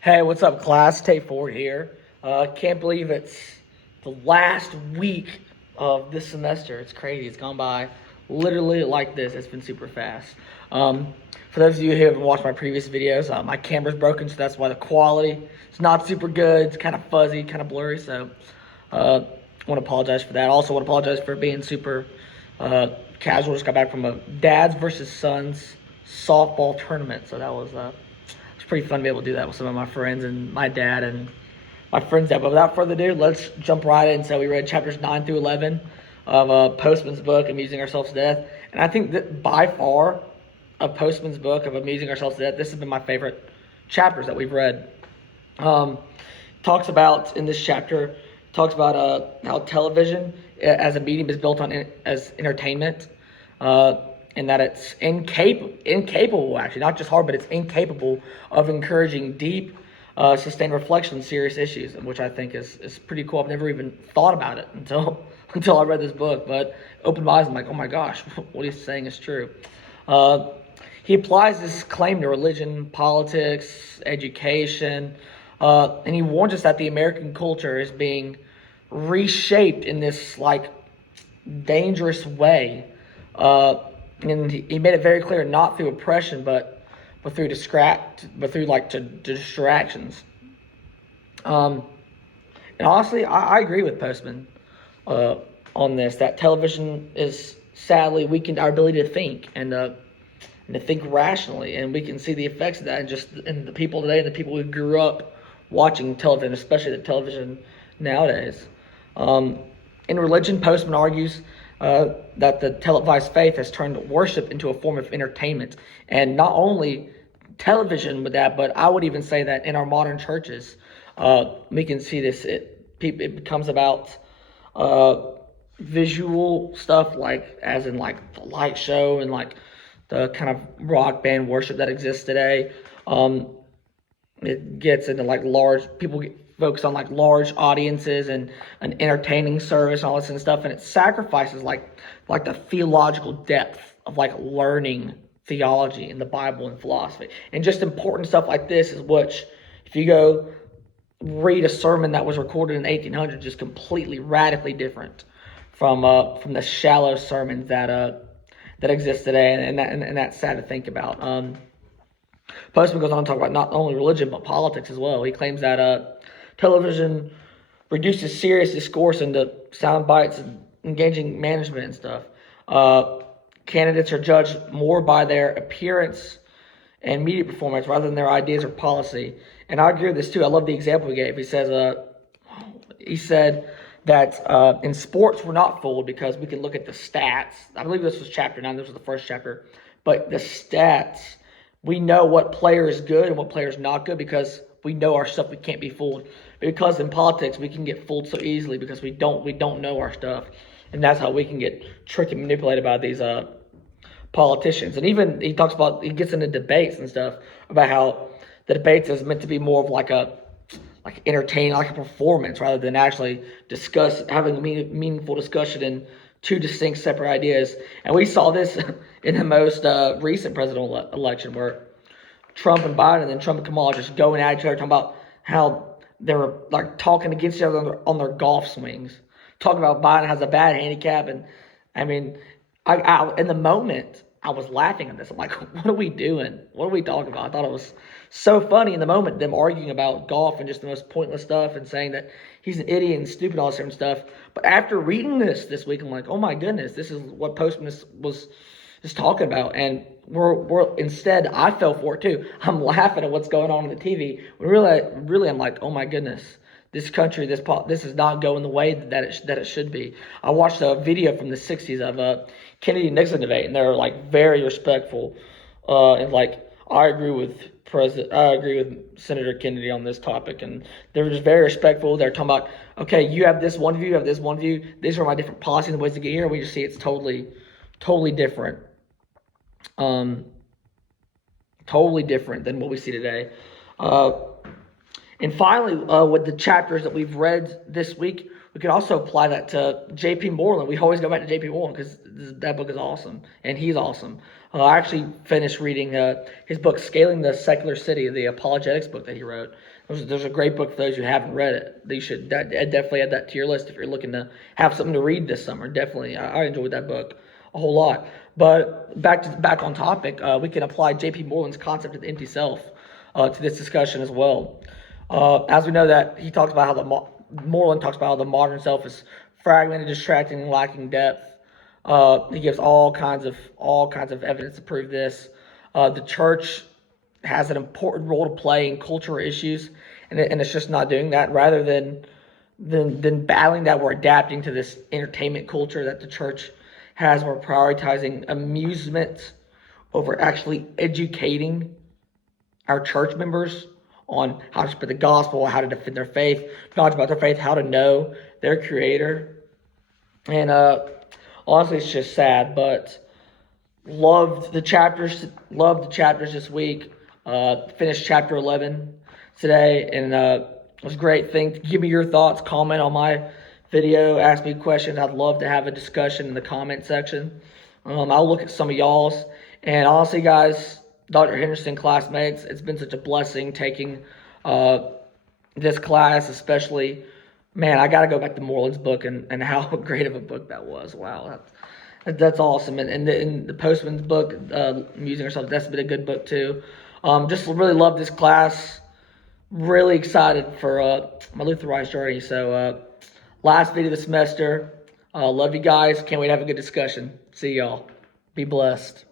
Hey, what's up, class? Tate here. Can't believe it's the last week of this semester. It's crazy. It's gone by literally like this. It's been super fast. For those of you who haven't watched my previous videos, my camera's broken, so that's why the quality is not super good. It's kind of fuzzy, kind of blurry. So, I want to apologize for that. Also, want to apologize for being super casual. Just got back from a dads versus sons softball tournament, so that was it's pretty fun to be able to do that with some of my friends and my dad and my friends' dad. But without further ado, let's jump right in. So we read chapters 9 through 11 of Postman's book, Amusing Ourselves to Death. And I think that by far of Postman's book of Amusing Ourselves to Death, this has been my favorite chapters that we've read. Talks about, in this chapter, talks about how television as a medium is built on as entertainment. And that it's incapable, actually, not just hard, but it's incapable of encouraging deep, sustained reflection on serious issues, which I think is pretty cool. I've never even thought about it until I read this book, but opened my eyes. I'm like, oh my gosh, what he's saying is true. He applies this claim to religion, politics, education, and he warns us that the American culture is being reshaped in this like dangerous way. And he made it very clear, not through oppression, but through distractions. And honestly, I agree with Postman on this. That television is sadly weakened our ability to think and to think rationally, and we can see the effects of that in the people today and the people who grew up watching television, especially the television nowadays. In religion, Postman argues that the televised faith has turned worship into a form of entertainment. And not only television with that, but I would even say that in our modern churches, we can see this. It becomes about visual stuff, like as in like the light show and like the kind of rock band worship that exists today. It gets into like people get focused on like large audiences and an entertaining service and all this and stuff, and it sacrifices like the theological depth of like learning theology and the Bible and philosophy and just important stuff like this is which if you go read a sermon that was recorded in the 1800s, just completely radically different from the shallow sermons that exist today, and that's sad to think about. Postman goes on to talk about not only religion but politics as well. He claims that television reduces serious discourse into sound bites and engaging management and stuff. Candidates are judged more by their appearance and media performance rather than their ideas or policy. And I agree with this too. I love the example he gave. He said that in sports we're not fooled because we can look at the stats. I believe this was chapter 9. This was the first chapter. But the stats, we know what player is good and what player is not good because we know our stuff. We can't be fooled. Because in politics we can get fooled so easily because we don't know our stuff, and that's how we can get tricked and manipulated by these politicians. And even he gets into debates and stuff about how the debates is meant to be more of like entertaining, like a performance, rather than actually having a meaningful discussion in two distinct separate ideas. And we saw this in the most recent presidential election where Trump and Biden and then Trump and Kamala just going at each other, talking about how they were like talking against each other on their golf swings, talking about Biden has a bad handicap. And I mean, I in the moment I was laughing at this. I'm like, what are we doing? What are we talking about? I thought it was so funny in the moment, them arguing about golf and just the most pointless stuff and saying that he's an idiot and stupid, all this different stuff. But after reading this week, I'm like, oh my goodness, this is what Postman was talking about. And we're instead, I fell for it too. I'm laughing at what's going on the TV. Really, I'm like, oh my goodness, this country, this is not going the way that it should be. I watched a video from the 60s of Kennedy Nixon debate, and they're like very respectful. And like I agree with Senator Kennedy on this topic, and they're just very respectful. They're talking about, okay, you have this one view, you have this one view. These are my different policies and ways to get here. We just see it's totally different. Totally different than what we see today. And finally, with the chapters that we've read this week, we could also apply that to J.P. Moreland. We always go back to J.P. Moreland because That book is awesome, and he's awesome. I actually finished reading his book, Scaling the Secular City, the apologetics book that he wrote. There's a great book for those who haven't read it. You should definitely add that to your list if you're looking to have something to read this summer. Definitely, I enjoyed that book a whole lot. But back on topic, we can apply J.P. Moreland's concept of the empty self to this discussion as well. As we know that he talks about how Moreland talks about how the modern self is fragmented, distracting, and lacking depth. He gives all kinds of evidence to prove this. The church has an important role to play in cultural issues, and it's just not doing that. Rather than battling that, we're adapting to this entertainment culture that the church has. We're prioritizing amusement over actually educating our church members on how to spread the gospel, how to defend their faith, not about their faith, how to know their Creator. And honestly, it's just sad, but loved the chapters this week. Finished chapter 11 today, and it was a great thing. Give me your thoughts, comment on my video, ask me questions. I'd love to have a discussion in the comment section. I'll look at some of y'all's. And honestly, guys, Dr. Henderson classmates, it's been such a blessing taking this class, especially. Man, I got to go back to Moreland's book and how great of a book that was. Wow, that's awesome. And the Postman's book, Musing Ourselves, that's been a good book too. Just really love this class. Really excited for my Lutherized journey. So last video of the semester. Love you guys. Can't wait to have a good discussion. See y'all. Be blessed.